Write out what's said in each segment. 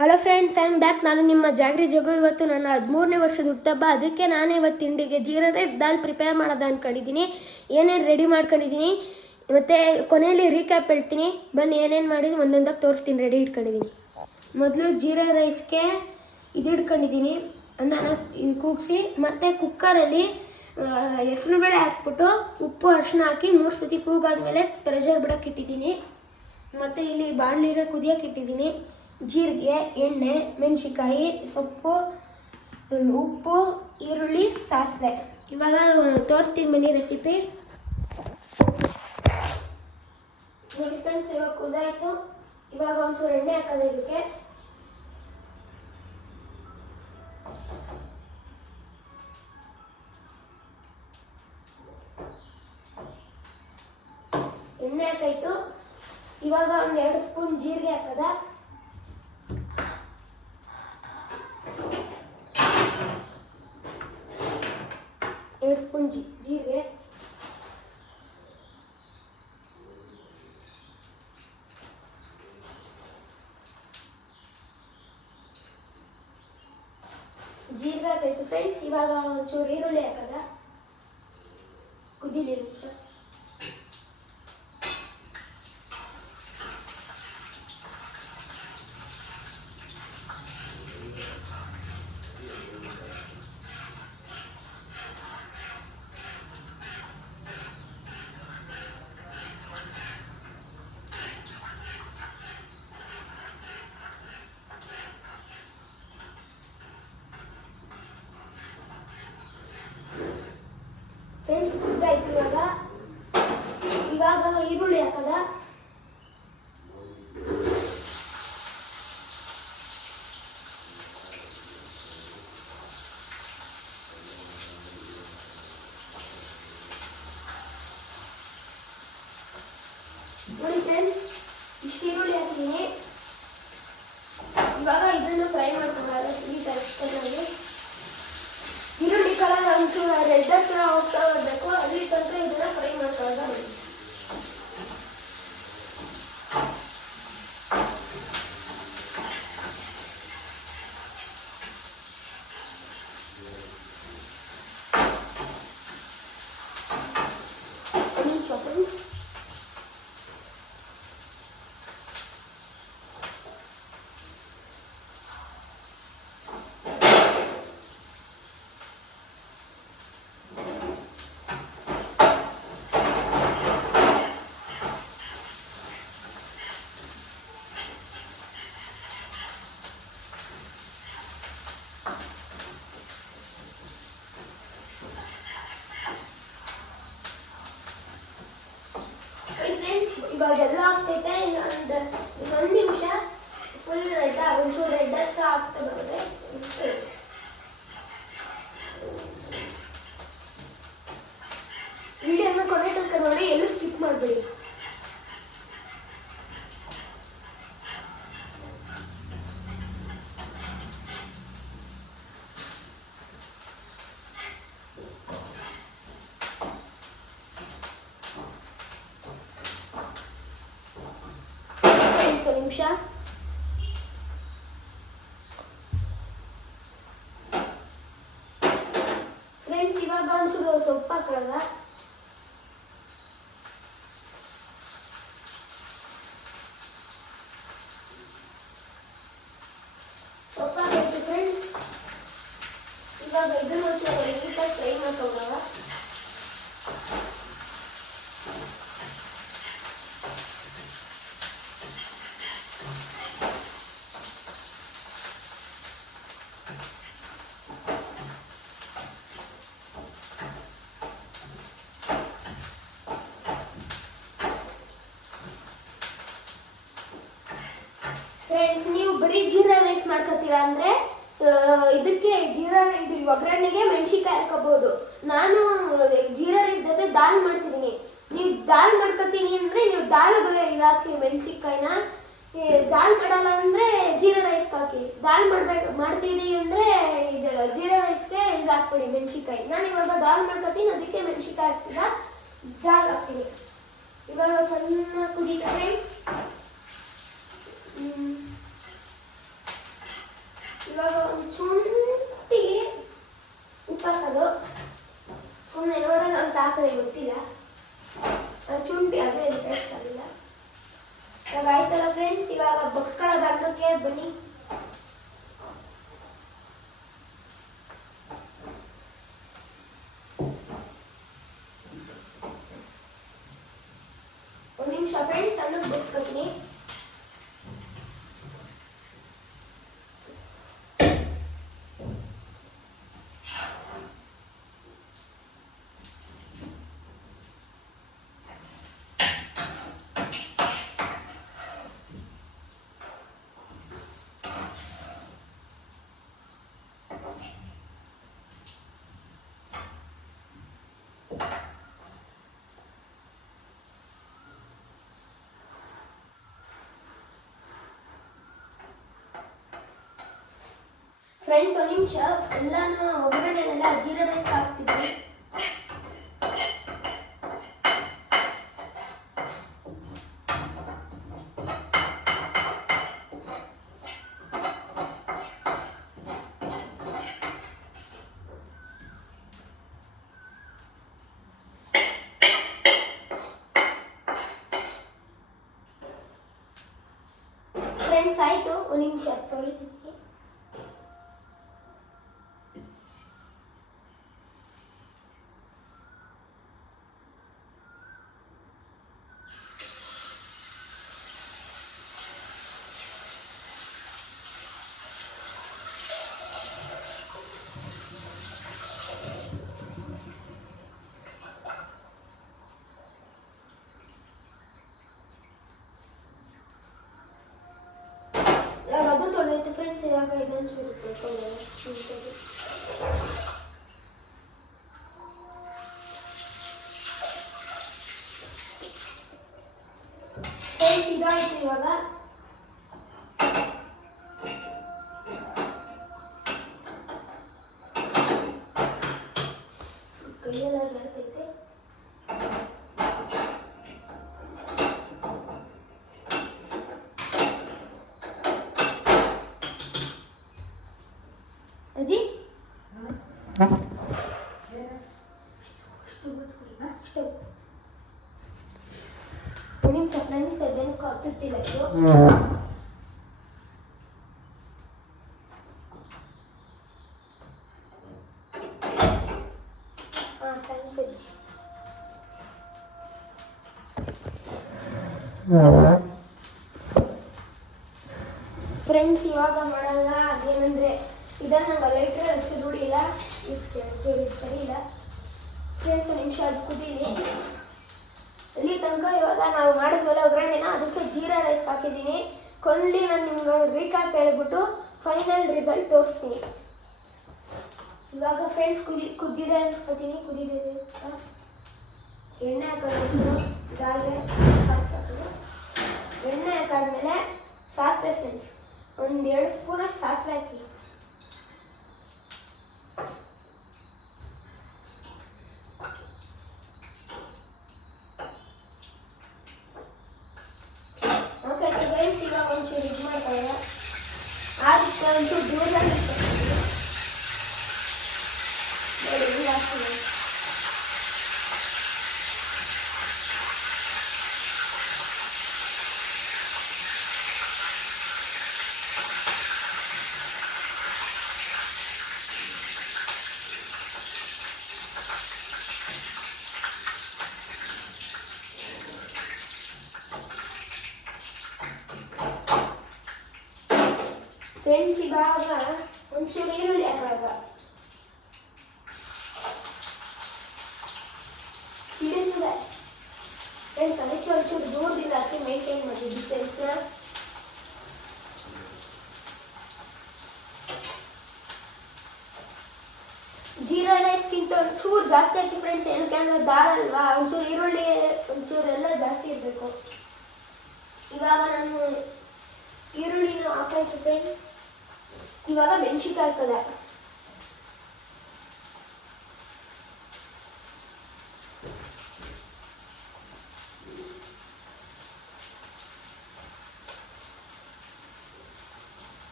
Hello friends, I am back. ನಾನು ನಿಮ್ಮ jaggery ಜಗು. ಇವತ್ತು ನನ್ನ 13ನೇ ವರ್ಷದ ಹುಟ್ಟುಹಬ್ಬ. ಅದಕ್ಕೆ ನಾನೇ ಇವತ್ತು ತಿಂಡಿಗೆ ಜೀರಾ ರೈಸ್ ದಾಲ್ ಪ್ರಿಪೇರ್ ಮಾಡೋದು ಅಂದ್ಕೊಂಡಿದ್ದೀನಿ. ಏನೇನು ರೆಡಿ ಮಾಡ್ಕೊಂಡಿದ್ದೀನಿ ಮತ್ತು ಕೊನೆಯಲ್ಲಿ ರೀಕ್ಯಾಪ್ ಹೇಳ್ತೀನಿ. ಬನ್ನಿ ಏನೇನು ಮಾಡಿದ್ದೀನಿ ಒಂದೊಂದಾಗಿ ತೋರಿಸ್ತೀನಿ. ರೆಡಿ ಇಟ್ಕೊಂಡಿದ್ದೀನಿ. ಮೊದಲು ಜೀರಾ ರೈಸ್ಗೆ ಇಟ್ಕೊಂಡಿದ್ದೀನಿ, ಅನ್ನನ ಕೂಗಿಸಿ. ಮತ್ತು ಕುಕ್ಕರಲ್ಲಿ ಹೆಸರುಬೇಳೆ ಹಾಕ್ಬಿಟ್ಟು ಉಪ್ಪು ಅರಿಶಿನ ಹಾಕಿ 3 ಸತಿ ಕೂಗಾದ್ಮೇಲೆ ಪ್ರೆಷರ್ ಬಿಡೋಕೆ ಇಟ್ಟಿದ್ದೀನಿ. ಮತ್ತು ಇಲ್ಲಿ ಬಾಣಲಿನ ಕುದಿಯೋಕೆ ಇಟ್ಟಿದ್ದೀನಿ. ಜೀರಿಗೆ, ಎಣ್ಣೆ, ಮೆಣಸಿನ್ಕಾಯಿ, ಸೊಪ್ಪು, ಉಪ್ಪು, ಈರುಳ್ಳಿ, ಸಾಸಿವೆ. ಇವಾಗ ತೋರಿಸ್ತೀನಿ ಬನ್ನಿ ರೆಸಿಪಿ. ನೋಡಿ ಫ್ರೆಂಡ್ಸ್, ಇವಾಗ ಕುದಾಯಿತು. ಇವಾಗ ಒಂಚೂರು ಎಣ್ಣೆ ಹಾಕೋದು ಇದಕ್ಕೆ. ಎಣ್ಣೆ ಹಾಕಾಯ್ತು. ಇವಾಗ 1-2 ಸ್ಪೂನ್ ಜೀರಿಗೆ ಹಾಕದ. ಜೀರಿಗೆ, ಜೀರಿಗೆ ಹಾಕಾಯ್ತು ಫ್ರೆಂಡ್ಸ್. ಇವಾಗ ಒಂಚೂರು ಈರುಳ್ಳಿ ಹಾಕದ. ಕುದೀಲಿ ನಿಮಿಷ. ಫ್ರೆಂಡ್ಸ್, ಕುದ್ದಾಯ್ತು. ಇವಾಗ ಈರುಳ್ಳಿ ಹಾಕದ. ನೋಡಿ ಫ್ರೆಂಡ್ಸ್, ಇಷ್ಟು ಈರುಳ್ಳಿ ಹಾಕಿದ್ದೀನಿ. ಇವಾಗ ಇದನ್ನು ಫ್ರೈ ಮಾಡ್ಕೊಳ್ಳೋದು. ಚೆನ್ನಾಗಿ ಈರುಳ್ಳಿ ಕಲರ್ ಒಂಚೂರು ರೆಡ್ ಹತ್ರ ಹೋಗ್ತಾ ಬರಬೇಕು. ಅಲ್ಲಿ ತನಕ ಇದನ್ನ ಫ್ರೈ ಮಾಡ್ಕೊಳ್ಳೋದು. ಇವಾಗೆಲ್ಲ ಆಗ್ತೈತೆ. ಇನ್ನೊಂದು ನಿಮಿಷ ಫುಲ್ ರೆಡ್, ಒಂಚೂರು ರೆಡ್ ಹತ್ರ ಆಗ್ತಾ ಬರುತ್ತೆ. ವಿಡಿಯೋನ ಕೊನೆ ತನಕ ನೋಡಿ, ಎಲ್ಲೂ ಸ್ಕಿಪ್ ಮಾಡಬೇಡಿ. ನಿಮಿಷ ಫ್ರೆಂಡ್ಸ್, ಇವಾಗ ಒಂಚೂರು ಸೊಪ್ಪು ಹಾಕೋಣ. ಸೊಪ್ಪು ಹಾಕಿ ಫ್ರೆಂಡ್ಸ್, ಇವಾಗ ಇದನ್ನು ಒಂಚೂರು ನೀಟಾಗಿ ಫ್ರೈ ಮಾಡ್ಕೊಳ್ಳೋಣ. ಫ್ರೆಂಡ್ಸ್, ನೀವು ಬರೀ ಜೀರಾ ರೈಸ್ ಮಾಡ್ಕೊತೀರಾ ಅಂದರೆ ಇದಕ್ಕೆ ಇದು ಒಗ್ಗರಣೆಗೆ ಮೆಣಸಿನ್ಕಾಯಿ ಹಾಕೋಬಹುದು. ನಾನು ಜೀರಾ ರೈಸ್ ಜೊತೆ ದಾಲ್ ಮಾಡ್ತಿದ್ದೀನಿ. ನೀವು ದಾಲ್ ಮಾಡ್ಕೊತೀನಿ ಅಂದರೆ ನೀವು ದಾಲ್ಗೆ ಇದಾಕಿ ಮೆಣಸಿನ್ಕಾಯಿನ. ದಾಲ್ ಮಾಡಲ್ಲ ಅಂದರೆ ಜೀರಾ ರೈಸ್ಗೆ ಹಾಕಿ. ದಾಲ್ ಮಾಡ್ತೀನಿ ಅಂದರೆ ಇದು ಜೀರಾ ರೈಸ್ಗೆ ಇದು ಹಾಕ್ಬಿಡಿ ಮೆಣಸಿನ್ಕಾಯಿ. ನಾನು ಇವಾಗ ದಾಲ್ ಮಾಡ್ಕೊತೀನಿ, ಅದಕ್ಕೆ ಮೆಣಸಿನ್ಕಾಯಿ ಹಾಕ್ತಿಲ್ಲ, ದಾಲ್ ಹಾಕ್ತೀನಿ. ಇವಾಗ ಚೆನ್ನಾಗಿ ಕುದೀತಾರೆ. ಬನ್ನಿ. ಒಂದು ನಿಮಿಷ ಫ್ರೆಂಡ್ಸ್, ಸಣ್ಣ ಬಿಡಿಸ್ಕೊತೀನಿ. ಫ್ರೆಂಡ್ಸ್, ಒಂದು ನಿಮಿಷ, ಎಲ್ಲಾನು ಒಗ್ಗರಣೆನೆಲ್ಲ ಜೀರಾ ರೈಸ್ ಹಾಕ್ತಿದ್ವಿ. ಫ್ರೆಂಡ್ಸ್ ಆಯಿತು, ಒಂದು ನಿಮಿಷ ತೊಳಿತೀನಿ. ಅದು ತೊಳೆಯಿತು ಫ್ರೆಂಡ್ಸ್. ಇವಾಗ ಇನ್ನೊಂದು ಚೂರು ತೊಳ್ಕೊಳ್ಳೋಣ. ಫ್ರೆಂಡ್ಸ್, ಇದಾಯಿತು. ಇವಾಗ ಕೈಯೆಲ್ಲ ಜಾರ್ತೈತೆ. ಅಜ್ಜಿ ನಿಮಿಷ ಫ್ರೆಂಡ್ಸ್, ಅದನ್ನು ಕತ್ತುತ್ತಿಲ್ಲ ಇದು. ಫ್ರೆಂಡ್ಸ್, ಇವಾಗ ಮಾಡಲ್ಲ. ಅದೇನಂದ್ರೆ ಇದನ್ನು ನಂಗೆ ಲೈಟ್ರ್ ಹಚ್ಚಿ ರೂಢಿಲ್ಲ, ಸರಿ ಇಲ್ಲ. ಫ್ರೆಂಡ್ಸ್, ಒಂದು ನಿಮಿಷ ಅದು ಕುದೀಲಿ. ಇಲ್ಲಿ ತನಕ ಇವಾಗ ನಾವು ಮಾಡಿದ್ಮೇಲೆ ಒಗ್ಗರಣೆನ, ಅದಕ್ಕೆ ಜೀರಾ ರೈಸ್ ಹಾಕಿದ್ದೀನಿ. ಕೊಂದು ನಾನು ನಿಮ್ಗೆ ರೀಕ್ಯಾಪ್ ಹೇಳ್ಬಿಟ್ಟು ಫೈನಲ್ ರಿಸಲ್ಟ್ ತೋರಿಸ್ತೀನಿ. ಇವಾಗ ಫ್ರೆಂಡ್ಸ್ ಕುದ್ದಿದೆ ಅನ್ಸ್ಕೊತೀನಿ. ಕುದಿದೆ ಎಣ್ಣೆ ಹಾಕೋದು ಇದಾದರೆ ಹಾಕೋದು. ಎಣ್ಣೆ ಹಾಕಾದ್ಮೇಲೆ ಸಾಸಿವೆ ಫ್ರೆಂಡ್ಸ್, ಒಂದು 2 ಸ್ಪೂನಷ್ಟು ಸಾಸಿವೆ ಹಾಕಿ. ಓಕೆ ಫ್ರೆಂಡ್ಸ್, ಇವಾಗ ಒಂಚೂರು ಇದು ಮಾಡ್ಕೊಳ್ಳೋಣ. ಅದಕ್ಕೆ ಒಂಚೂರು ದೂರದಲ್ಲಿ ನೋಡಿ ಇದು ಹಾಕ್ತೀನಿ. ಫ್ರೆಂಡ್ಸ್, ಇವಾಗ ಒಂಚೂರು ಈರುಳ್ಳಿ ಹಾಕುವಾಗ ಇಳಿಸಿದೆ ಫ್ರೆಂಡ್ಸ್. ಅದಕ್ಕೆ ಒಂಚೂರು ದೂರದಿಂದ ಹಾಕಿ ಮೇಂಟೈನ್ ಮಾಡಿ ಡಿಸ್ಟೆನ್ಸ್ನ. ಜೀರಾ ರೈಸ್ಗಿಂತ ಒಂಚೂರು ಜಾಸ್ತಿ ಹಾಕಿ ಫ್ರೆಂಡ್ಸ್. ಏನಕ್ಕೆ ಅಂದರೆ ದಾಲ್ ಅಲ್ವಾ, ಒಂಚೂರು ಈರುಳ್ಳಿ ಒಂಚೂರು ಎಲ್ಲ ಜಾಸ್ತಿ ಇರಬೇಕು. ಇವಾಗ ನಾನು ಈರುಳ್ಳಿನ ಹಾಕಾಯ್ತು ಫ್ರೆಂಡ್ಸ್. ಇವಾಗ ಮೆಣಸಿನ್ಕಾಯಿ ಹಾಕೋದೆ.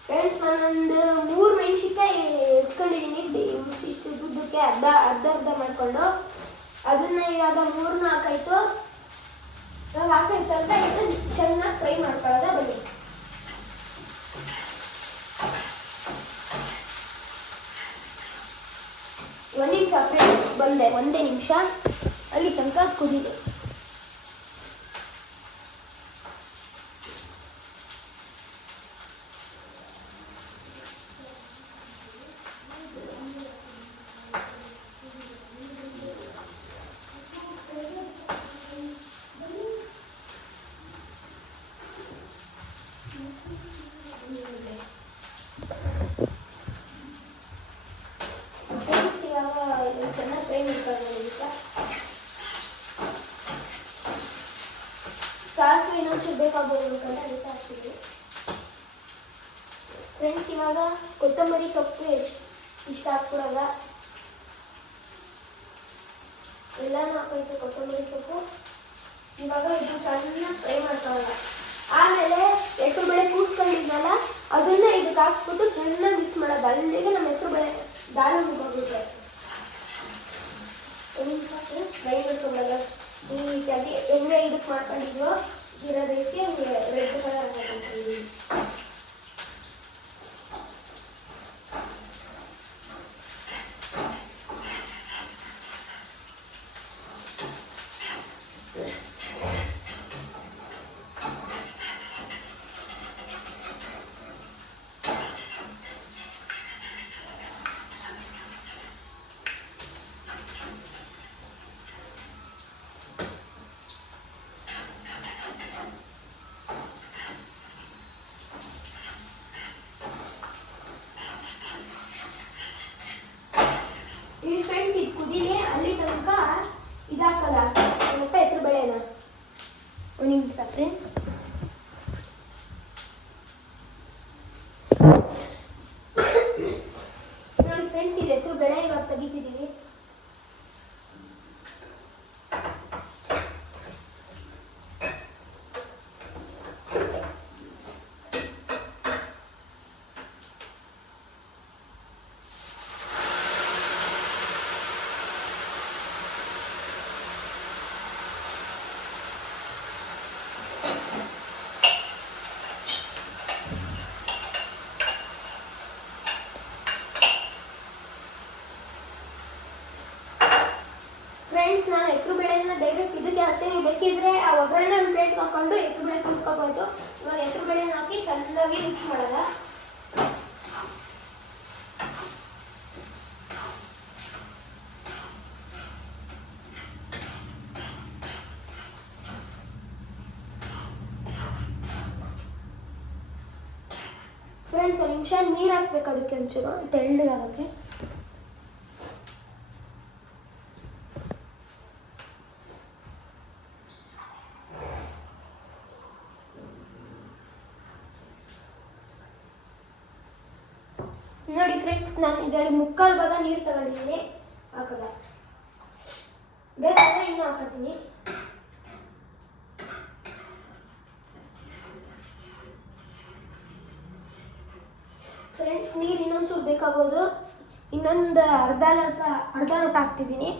ಫ್ರೆಂಡ್ಸ್, ನಾನೊಂದು 3 ಮೆಣಸಿನ್ಕಾಯಿ ಹೆಚ್ಕೊಂಡಿದ್ದೀನಿ. ಇಷ್ಟು ದುಡ್ಡಕ್ಕೆ ಅರ್ಧ ಮಾಡ್ಕೊಂಡು ಅದನ್ನ ಇವಾಗ 3 ಹಾಕಾಯ್ತು. ಇವಾಗ ಹಾಕಾಯ್ತು ಅಂತ ಚೆನ್ನಾಗಿ ಫ್ರೈ ಮಾಡ್ಕೊಳ್ಳೋದ. ಬನ್ನಿ. ಫ್ರೆಂಡ್ಸ್ ಬಂದೆ, ಒಂದೇ ನಿಮಿಷ. ಅಲ್ಲಿ ತನಕ ಕುದಿದೆ. ಚೆನ್ನಾಗಿ ಫ್ರೈ ಮಾಡ್ಕೊಳ್ಳೋದು. ಸಾಸಿವೆ ಇನ್ನೊಂಚೂರು ಬೇಕಾಗ್ಬೋದು ಅಂತ ಅದಕ್ಕೆ ಹಾಕ್ತೀವಿ ಫ್ರೆಂಡ್ಸ್. ಇವಾಗ ಕೊತ್ತಂಬರಿ ಸೊಪ್ಪು ಇಷ್ಟ ಹಾಕ್ಬಿಡೋಲ್ಲ, ಎಲ್ಲನೂ ಹಾಕೈತೆ ಕೊತ್ತಂಬರಿ ಸೊಪ್ಪು. ಇವಾಗ ಇದು ಚೆನ್ನಾಗಿ ಫ್ರೈ ಮಾಡ್ಕೊಳ್ಳೋಲ್ಲ. ಆಮೇಲೆ ಹೆಸರುಬೇಳೆ ಕೂಸ್ಕೊಂಡಿದ್ನಲ್ಲ ಅದನ್ನ ಇದಕ್ಕೆ ಹಾಕ್ಬಿಟ್ಟು ಚೆನ್ನಾಗಿ ಮಿಕ್ಸ್ ಮಾಡೋದು. ಅಲ್ಲಿಗೆ ನಮ್ಮ ಹೆಸರುಬೇಳೆ ದಾಲ್ ಮುಗೋಗುತ್ತೆ. ಫ್ರೈ ಮಾಡ್ಕೊಂಡಲ್ಲ ನೀಟಾಗಿ ಎಣ್ಣೆ ಇದಕ್ಕೆ ಮಾಡ್ಕೊಂಡಿದ್ವೋ ಜೀರಾ ರೈಸ್ಗೆ ರೆಡ್ ಕಲರ್ ಹಾಕೊಂಡಿದ್ದೀವಿ. ಇಲ್ಲಿ ಫ್ರೆಂಡ್ಸ್ ಇದು ಕುದಿಲಿ, ಅಲ್ಲಿ ತನಕ ಇದಾಕಲ್ಲ ಸ್ವಲ್ಪ ಹೆಸರು ಬೇಳೆನ ಒಂದು ನಿಮಿಷ ಫ್ರೆಂಡ್ಸ್. ನೋಡಿ ಫ್ರೆಂಡ್ಸ್, ಇದು ಹೆಸರು ಬೇಳೆ ಇವಾಗ ತೆಗಿತಿದ್ದೀವಿ. ಫ್ರೆಂಡ್ಸ್, ನಾನು ಹೆಸರು ಬೇಳೆನ ಡೈರೆಕ್ಟ್ ಇದಕ್ಕೆ ಹಾಕ್ತೀನಿ. ಬೇಕಿದ್ರೆ ಆ ಒಗ್ಗರಣೆ ಒಂದು ಪ್ಲೇಟ್ಗೆ ಹಾಕೊಂಡು ಹೆಸರು ಬೇಳೆ ಕುದಿಸ್ಕೋಬೋದು. ಇವಾಗ ಹೆಸರು ಬೇಳೆನ ಹಾಕಿ ಚೆನ್ನಾಗಿ ಮಿಕ್ಸ್ ಮಾಡೋದ. ಫ್ರೆಂಡ್ಸ್, ಒಂದು ನಿಮಿಷ ನೀರು ಹಾಕ್ಬೇಕು ಅದಕ್ಕೆ ಒಂಚೂರು ತೆಳ್ಳಗಾಗಕ್ಕೆ. ನೋಡಿ ಫ್ರೆಂಡ್ಸ್, ನಾನು ಇದರಲ್ಲಿ ಮುಕ್ಕಾಲು ಭಾಗ ನೀರು ತಗೊಂಡಿದ್ದೀನಿ. ಹಾಕಲ್ಲ, ಬೇಕಾದ್ರೆ ಇನ್ನೂ ಹಾಕತ್ತೀನಿ. ಫ್ರೆಂಡ್ಸ್, ನೀರು ಇನ್ನೊಂಚೂರು ಬೇಕಾಗ್ಬೋದು. ಇನ್ನೊಂದು ಅರ್ಧ ಲೋಟ ಹಾಕ್ತಿದ್ದೀನಿ.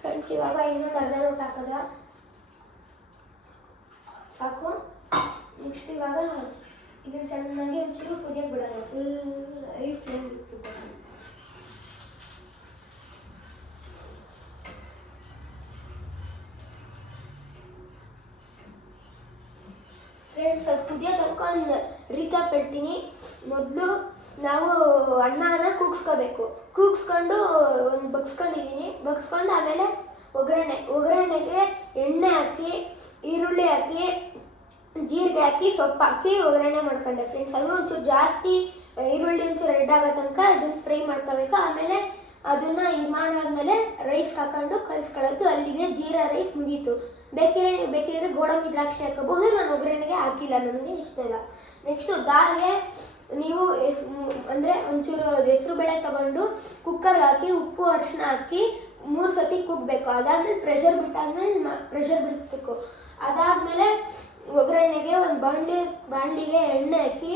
ಫ್ರೆಂಡ್ಸ್, ಇವಾಗ ಇನ್ನೊಂದು ಅರ್ಧ ಲೋಟ ಹಾಕೋದ ಸಾಕು. ನೆಕ್ಸ್ಟ್ ಇವಾಗ ಇದನ್ನು ಚೆನ್ನಾಗಿ ಒಂಚೂರು ಕುದಿಯಕ್ಕೆ ಬಿಡೋಣ. ಫುಲ್ ಹೈ ಫ್ಲೇಮ್ ಇಟ್ಬಿಟ್ಟು ಫ್ರೆಂಡ್ಸ್, ಅದು ಕುದಿಯೋ ತನಕ ಒಂದು ರೀಕ್ಯಾಪ್ ಹೇಳ್ತೀನಿ. ಮೊದಲು ನಾವು ಅನ್ನನ ಕೂಗಿಸ್ಕೋಬೇಕು. ಕೂಗಿಸ್ಕೊಂಡು ಒಂದು ಬಗ್ಸ್ಕೊಂಡು ಆಮೇಲೆ ಒಗ್ಗರಣೆಗೆ ಎಣ್ಣೆ ಹಾಕಿ, ಈರುಳ್ಳಿ ಹಾಕಿ, ಜೀರಿಗೆ ಹಾಕಿ, ಸೊಪ್ಪು ಹಾಕಿ ಒಗ್ಗರಣೆ ಮಾಡ್ಕೊಂಡೆ ಫ್ರೆಂಡ್ಸ್. ಅದು ಒಂಚೂರು ಜಾಸ್ತಿ ಈರುಳ್ಳಿ ಒಂಚೂರು ರೆಡ್ ಆಗೋ ತನಕ ಅದನ್ನು ಫ್ರೈ ಮಾಡ್ಕೋಬೇಕು. ಆಮೇಲೆ ಅದನ್ನು ಇದು ಮಾಡಾದ್ಮೇಲೆ ರೈಸ್ ಹಾಕೊಂಡು ಕಲಿಸ್ಕೊಳ್ಳೋದು. ಅಲ್ಲಿಗೆ ಜೀರಾ ರೈಸ್ ಮುಗೀತು. ಬೇಕಿದ್ರೆ ಗೋಡಂಬಿ ದ್ರಾಕ್ಷಿ ಹಾಕೋಬಹುದು. ನಾನು ಒಗ್ಗರಣೆಗೆ ಹಾಕಿಲ್ಲ, ನನಗೆ ಇಷ್ಟ ಇಲ್ಲ. ನೆಕ್ಸ್ಟು ದಾಲ್ಗೆ ನೀವು ಅಂದರೆ ಒಂಚೂರು ಹೆಸರು ಬೇಳೆ ತೊಗೊಂಡು ಕುಕ್ಕರ್ಗೆ ಹಾಕಿ ಉಪ್ಪು ಅರಿಶಿನ ಹಾಕಿ 3 ಸತಿ ಕುಗ್ಬೇಕು. ಅದಾದಮೇಲೆ ಪ್ರೆಷರ್ ಬಿಡಿಸ್ಬೇಕು. ಅದಾದಮೇಲೆ ಒಗ್ಗರಣೆಗೆ ಒಂದು ಬಾಣಲಿಗೆ ಎಣ್ಣೆ ಹಾಕಿ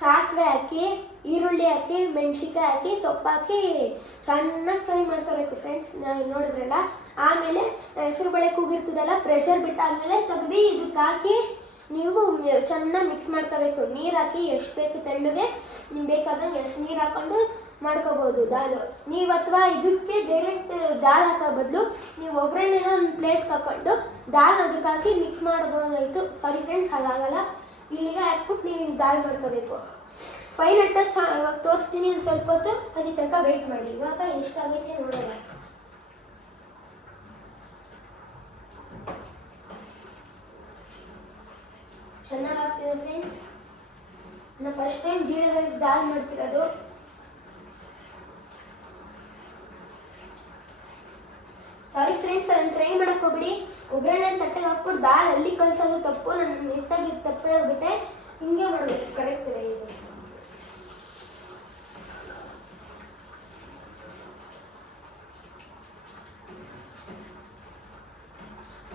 ಸಾಸಿವೆ ಹಾಕಿ, ಈರುಳ್ಳಿ ಹಾಕಿ, ಮೆಣಸಿನ್ಕಾಯಿ ಹಾಕಿ, ಸೊಪ್ಪು ಹಾಕಿ ಚೆನ್ನಾಗಿ ಫ್ರೈ ಮಾಡ್ಕೋಬೇಕು ಫ್ರೆಂಡ್ಸ್. ನೋಡಿದ್ರಲ್ಲ. ಆಮೇಲೆ ಹೆಸರುಬೇಳೆ ಕೂಗಿರ್ತದಲ್ಲ, ಪ್ರೆಷರ್ ಬಿಟ್ಟಾದ್ಮೇಲೆ ತೆಗ್ದು ಇದಕ್ಕೆ ಹಾಕಿ ನೀವು ಚೆನ್ನಾಗಿ ಮಿಕ್ಸ್ ಮಾಡ್ಕೋಬೇಕು. ನೀರು ಹಾಕಿ ಎಷ್ಟು ಬೇಕು ತೆಳ್ಳಗೆ ನಿಮ್ಗೆ ಬೇಕಾದಂಗೆ ಎಷ್ಟು ನೀರು ಹಾಕ್ಕೊಂಡು ಮಾಡ್ಕೋಬೋದು ದಾಲು. ನೀವು ಅಥವಾ ಇದಕ್ಕೆ ಬೇರೆ ದಾಲ್ ಹಾಕೋ ಬದಲು ನೀವು ಒಗ್ಗರಣೆನ ಒಂದು ಪ್ಲೇಟ್ ಹಾಕ್ಕೊಂಡು ದಾಲ್ ಅದಕ್ಕೆ ಹಾಕಿ ಮಿಕ್ಸ್ ಮಾಡ್ಬೋದಾಯಿತು. Sorry friends, ಅದಾಗಲ್ಲ. ಇಲ್ಲಿಗೆ ಹಾಕ್ಬಿಟ್ಟು ನೀವು ಹಿಂಗೆ ದಾಲ್ ಮಾಡ್ಕೋಬೇಕು. ಫೈನಲ್ ಟಚ್ ಇವಾಗ ತೋರಿಸ್ತೀನಿ ಒಂದು ಸ್ವಲ್ಪ ಹೊತ್ತು, ಅದಕ್ಕೆ ತನಕ ವೆಯ್ಟ್ ಮಾಡಿ. ಇವಾಗ ಎಷ್ಟಾಗೈತೆ ನೋಡೋಣ. ಚೆನ್ನಾಗಿ ಆಗ್ತಿದೆ ಫ್ರೆಂಡ್ಸ್. ನಾನು ಫಸ್ಟ್ ಟೈಮ್ ಜೀರಾ ರೈಸ್ ದಾಲ್ ಮಾಡ್ತಿರೋದು. ಸಾರಿ ಫ್ರೆಂಡ್ಸ್, ಅದನ್ನು ಟ್ರೈ ಮಾಡಕ್ಕೆ ಹೋಗ್ಬಿಡಿ. ಒಗ್ಗರಣೆ ತಟ್ಟೆಗೆ ಹಾಕ್ಬಿಟ್ಟು ದಾಲ್ ಅಲ್ಲಿ ಕಲಿಸೋದು ತಪ್ಪು. ನಾನು ಮಿಸ್ಸಾಗಿ ತಪ್ಪು ಹೇಳ್ಬಿಟ್ಟೆ. ಹಿಂಗೆ ಮಾಡಬೇಕು, ಕರೆಕ್ಟ್ ಇದೆ ಇದು.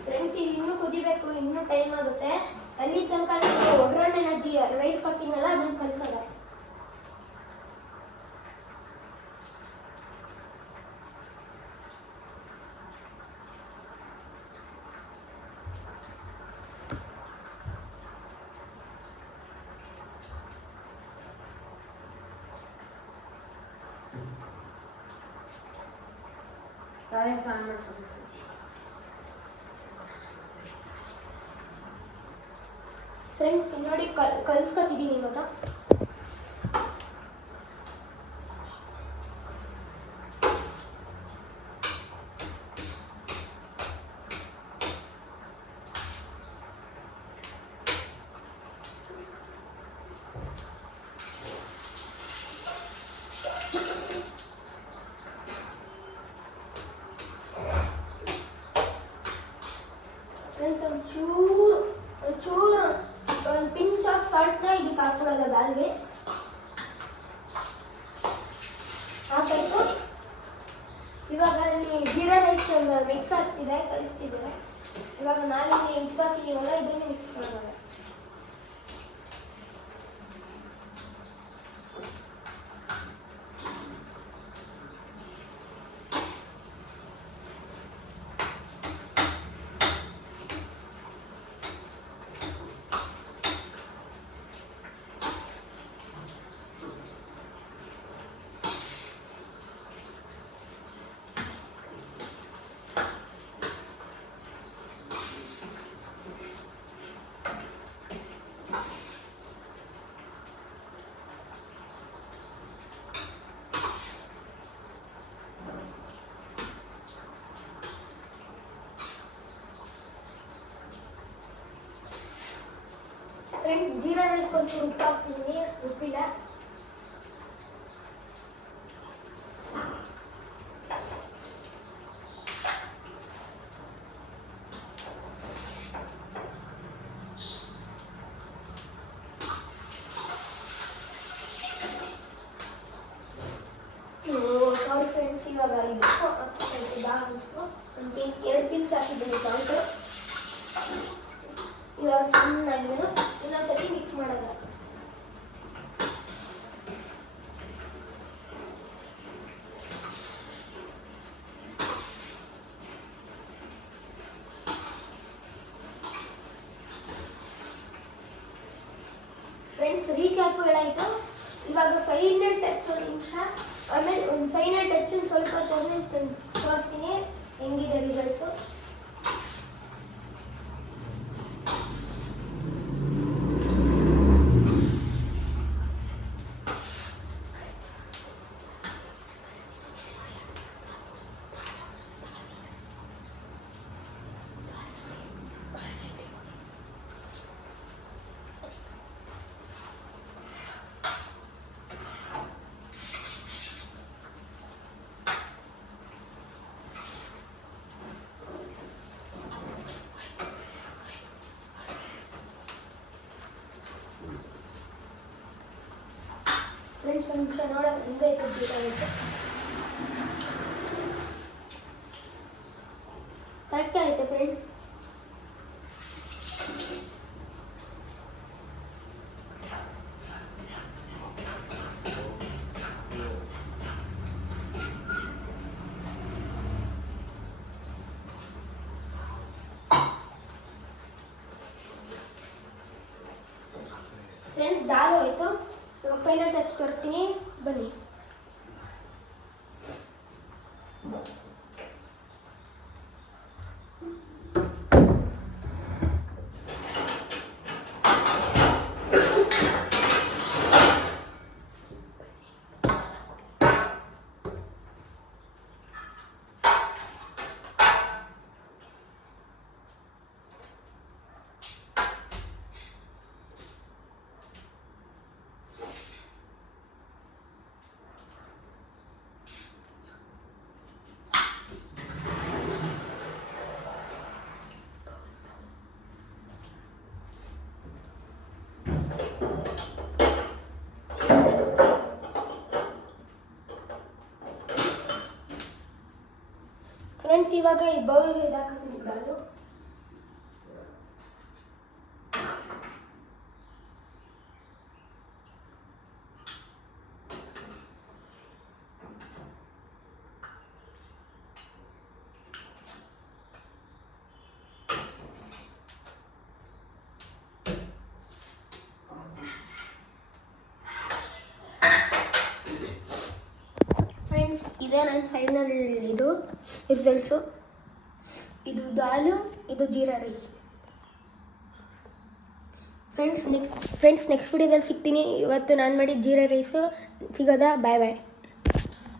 ಫ್ರೆಂಡ್ಸ್, ಇದು ಇನ್ನೂ ಕುದಿಬೇಕು, ಇನ್ನೂ ಟೈಮ್ ಆಗುತ್ತೆ. ಅಲ್ಲಿ ತನಕ ಒಗ್ಗರಣೆನ ರೈಸ್ ಹಾಕಿನಲ್ಲ ಅದನ್ನು ಕಲಿಸೋದ. ಫ್ರೆಂಡ್ಸ್ ನೋಡಿ, ಕಲಿಸ್ಕೊತಿದ್ದೀನಿ ಇವಾಗ. ಫ್ರೆಂಡ್ಸ್, ಒಂಚೂರು ಒಂದು ಪಿಂಚ್ ಆಫ್ ಸಾಲ್ಟ್ನ ಇದಕ್ಕೆ ಹಾಕ್ಬಿಡೋದು ದಾಲ್ಗೆ ಹಾಕಾಯ್ತು. ಇವಾಗ ಅಲ್ಲಿ ಜೀರಾ ರೈಸ್ ಮಿಕ್ಸ್ ಆಗ್ತಿದೆ, ಕಲಿಸ್ತಿದ್ದಾರೆ. ಇವಾಗ ನಾನು ಉಪ್ಪು ಹಾಕಿದ್ದೀವಲ್ಲ, ಇದನ್ನೇ ಮಿಕ್ಸ್ ಮಾಡೋಣ. ಫ್ರೆಂಡ್ಸ್, ಜೀರಾ ರೈಸ್ ಒಂಚೂರು ಉಪ್ಪು ಹಾಕ್ತಿದ್ದೀನಿ, ಉಪ್ಪಿಲ್ಲ. ಸಾರಿ ಫ್ರೆಂಡ್ಸ್, ಇವಾಗ ಇದು ಒಂದು 2 ಪೀಸ್ ಹಾಕಿದ್ದೀನಿ ಸಾಲ್ಟು. ಇವಾಗ ಚೆನ್ನಾಗಿ ಇನ್ನೊಂದ್ಸತಿ ಮಿಕ್ಸ್ ಮಾಡೋದು. ಫ್ರೆಂಡ್ಸ್, ರೀಕ್ಯಾಪ್ ಹೇಳಾಯಿತು. ಇವಾಗ ಫೈನಲ್ ಟಚ್ ಒಂದು ನಿಮಿಷ, ಆಮೇಲೆ ಒಂದು ಫೈನಲ್ ಟಚ್ ಸ್ವಲ್ಪ ತೋರಿಸ್ತೀನಿ ಹೆಂಗಿದೆ ರಿಸಲ್ಟ್ಸು. ಫ್ರೆಂಡ್ಸ್, ಒಂದು ನಿಮಿಷ ನೋಡೋಣ ಹೆಂಗೈತೆ ಜೀರಾ ರೈಸ್. ಕರೆಕ್ಟ್ ಆಗುತ್ತೆ ಫ್ರೆಂಡ್ಸ್. ಫೈನಲ್ ಟಚ್ ತೋರಿಸ್ತೀನಿ, ಬನ್ನಿ. ಫ್ರೆಂಡ್ಸ್, ಇವಾಗ ಈ ಬೌಲ್ಗೆ ಇದಾಕತ್ತೀನಿ ದಾಲು. ಫ್ರೆಂಡ್ಸ್, ಇದೇ ನನ್ನ ಫೈನಲ್ ಇದು ರಿಸಲ್ಟ್ಸು. ಇದು ದಾಲು, ಇದು ಜೀರಾ ರೈಸ್. ಫ್ರೆಂಡ್ಸ್ ನೆಕ್ಸ್ಟ್ ವಿಡಿಯೋದಲ್ಲಿ ಸಿಗ್ತೀನಿ. ಇವತ್ತು ನಾನು ಮಾಡಿದ ಜೀರಾ ರೈಸು ಸಿಗೋದಾ? ಬಾಯ್ ಬಾಯ್.